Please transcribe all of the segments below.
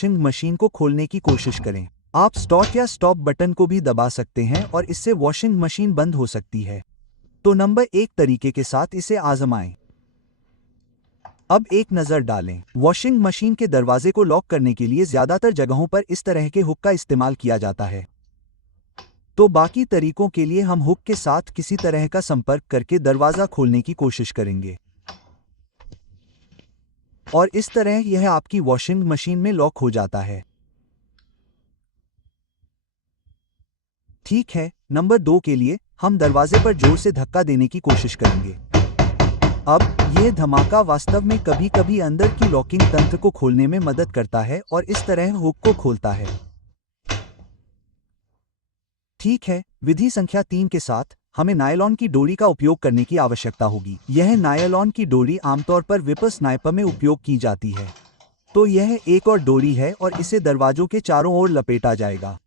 Washing machine को खोलने की कोशिश करें। आप स्टार्ट या स्टॉप बटन को भी दबा सकते हैं और इससे वॉशिंग मशीन बंद हो सकती है। तो नंबर 1 तरीके के साथ इसे आजमाएं। अब एक नज़र डालें। वॉशिंग मशीन के दरवाजे को लॉक करने के लिए ज़्यादातर जगहों पर इस तरह के हुक का इस्तेमाल किया जाता है। तो बाकी तरीकों के लिए हम हुक के साथ किसी तरह का संपर्क करके दरवाज़ा खोलने की कोशिश करेंगे। और इस तरह यह आपकी वॉशिंग मशीन में लॉक हो जाता है। ठीक है, नंबर 2 के लिए हम दरवाजे पर जोर से धक्का देने की कोशिश करेंगे। अब यह धमाका वास्तव में कभी-कभी अंदर की लॉकिंग तंत्र को खोलने में मदद करता है और इस तरह हुक को खोलता है। ठीक है, विधि संख्या 3 के साथ हमें नायलॉन की डोरी का उपयोग करने की आवश्यकता होगी। यह नायलॉन की डोरी आमतौर पर व्हिपरस्नाइपर में उपयोग की जाती है। तो यह एक और डोरी है और इसे दरवाजों के चारों ओर लपेटा जाएगा।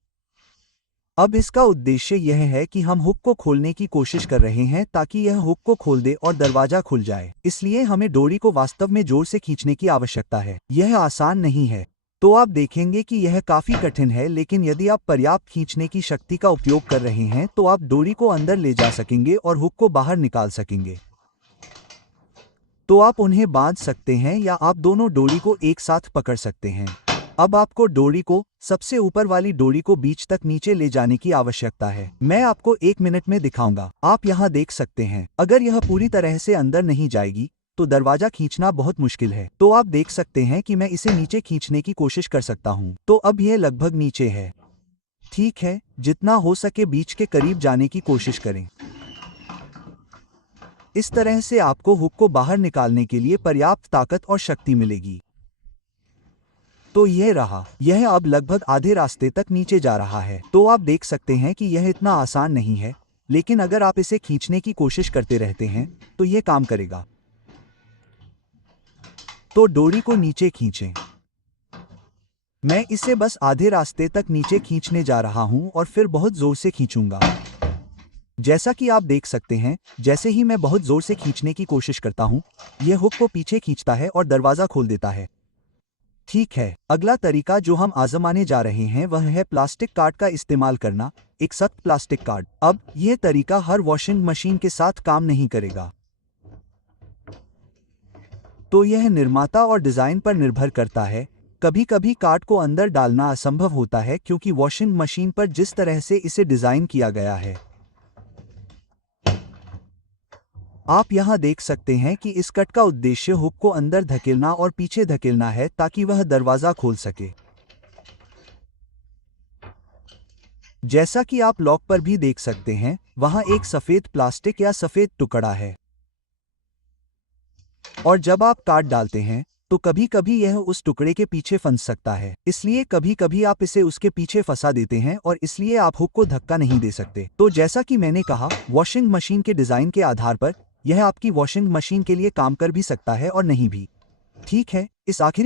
अब इसका उद्देश्य यह है कि हम हुक को खोलने की कोशिश कर रहे हैं ताकि यह हुक को खोल दे और दरवाजा खुल जाए। इसलिए हमें डोरी को वास्तव में जोर से खींचने की आवश्यकता है। यह आसान नहीं है। तो आप देखेंगे कि यह काफी कठिन है, लेकिन यदि आप पर्याप्त खींचने की शक्ति का उपयोग कर रहे हैं तो आप डोरी को अंदर ले जा सकेंगे और हुक को बाहर निकाल सकेंगे। तो आप उन्हें बांध सकते हैं या आप दोनों डोरी को एक साथ पकड़ सकते हैं। अब आपको डोरी को सबसे ऊपर वाली डोरी को बीच तक नीचे ले जाने की आवश्यकता है। मैं आपको 1 मिनट में दिखाऊंगा। आप यहाँ देख सकते हैं, अगर यह पूरी तरह से अंदर नहीं जाएगी तो दरवाजा खींचना बहुत मुश्किल है। तो आप देख सकते हैं कि मैं इसे नीचे खींचने की कोशिश कर सकता हूँ। तो अब यह लगभग नीचे है। ठीक है, जितना हो सके बीच के करीब जाने की कोशिश करें। इस तरह से आपको हुक को बाहर निकालने के लिए पर्याप्त ताकत और शक्ति मिलेगी। तो यह रहा, यह अब लगभग आधे रास्ते तक नीचे जा रहा है। तो आप देख सकते हैं कि यह इतना आसान नहीं है, लेकिन अगर आप इसे खींचने की कोशिश करते रहते हैं तो यह काम करेगा। तो डोरी को नीचे खींचें। मैं इसे बस आधे रास्ते तक नीचे खींचने जा रहा हूं और फिर बहुत जोर से खींचूंगा। जैसा कि आप देख सकते हैं, जैसे ही मैं बहुत जोर से खींचने की कोशिश करता हूं, यह हुक को पीछे खींचता है और दरवाजा खोल देता है। ठीक है, अगला तरीका जो हम आजमाने जा रहे हैं वह है प्लास्टिक कार्ड का इस्तेमाल करना, एक सख्त प्लास्टिक कार्ड। अब यह तरीका हर वॉशिंग मशीन के साथ काम नहीं करेगा। तो यह निर्माता और डिजाइन पर निर्भर करता है। कभी-कभी कार्ड को अंदर डालना असंभव होता है क्योंकि वॉशिंग मशीन पर जिस तरह से इसे डिजाइन किया गया है। आप यहां देख सकते हैं कि इस कट का उद्देश्य हुक को अंदर धकेलना और पीछे धकेलना है ताकि वह दरवाजा खोल सके। जैसा कि आप लॉक पर भी देख सकते हैं, वहां एक सफेद प्लास्टिक या सफेद टुकड़ा है। और जब आप कार्ड डालते हैं तो कभी-कभी यह उस टुकड़े के पीछे फंस सकता है। इसलिए कभी-कभी आप इसे उसके पीछे फंसा देते हैं और इसलिए आप हुक को धक्का नहीं दे सकते। तो जैसा कि मैंने कहा, वॉशिंग मशीन के डिजाइन के आधार पर यह आपकी वॉशिंग मशीन के लिए काम कर भी सकता है और नहीं भी। ठीक है, इस आखिरी